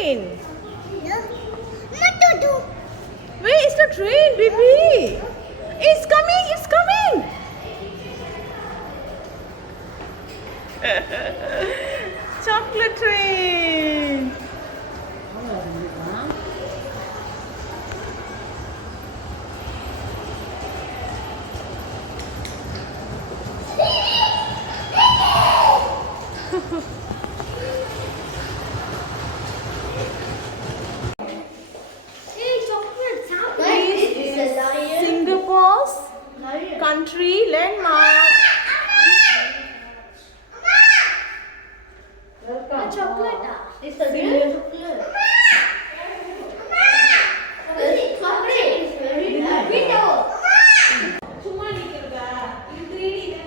train? Where is the train, baby? It's coming, it's coming. Chocolate train. Singapore's country landmark. Chocolate. It's a real chocolate.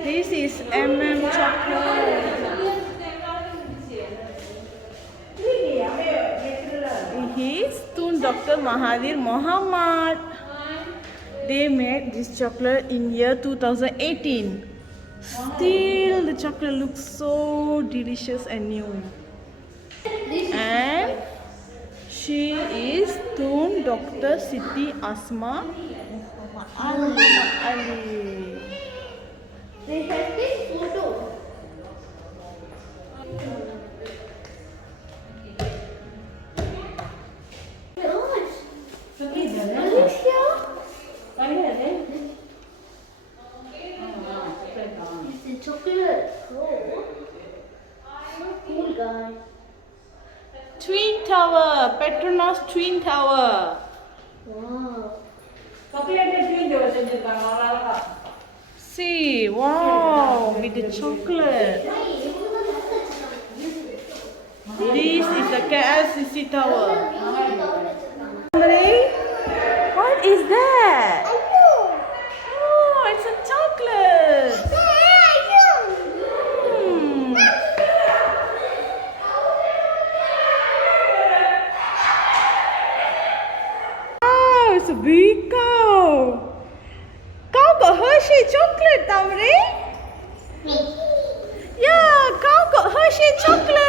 This is chocolate. He's Tun Dr. Mahathir Mohamad. They made this chocolate in year 2018. Still, the chocolate looks so delicious and new. And she is Tun Dr. Siti Asma Ali. They have this photo. It's a chocolate. Oh, so cool, guys. Twin Tower, Petronas Twin Tower. Wow. See, wow, with the chocolate. This is the KLCC Tower. What is that? Oh, it's a chocolate. Hmm. Oh, it's a big cow. Cow got Hershey chocolate, Thamarai. Yeah, cow got Hershey chocolate.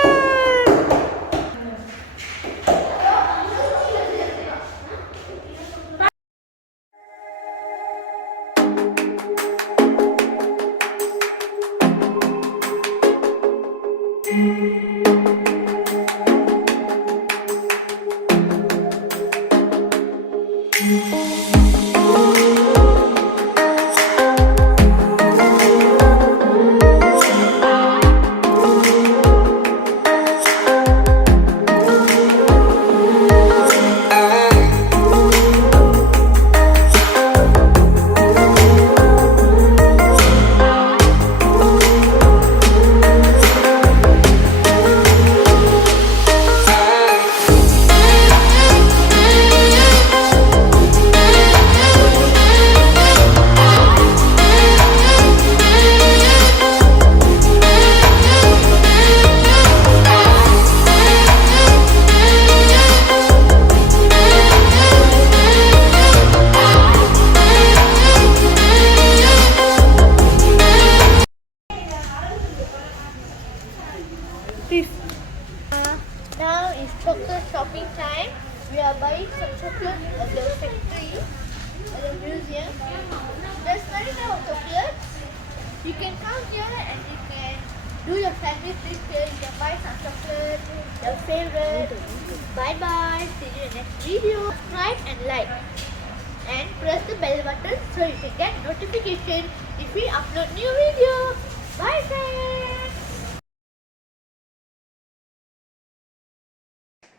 Now is chocolate shopping time. We are buying some chocolate at the factory, at the museum. There's many types of chocolates. You can come here and you can do your family trip here. You can buy some chocolate, your favorite. Bye bye. See you in the next video. Subscribe and like. And press the bell button so you can get notification if we upload new videos. Bye friends.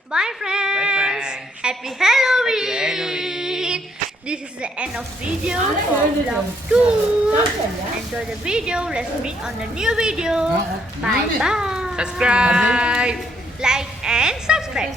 Bye friends. Happy Halloween. This is the end of video for vlog 2. Enjoy the video. Let's meet on the new video. Bye bye. Subscribe. Like and subscribe.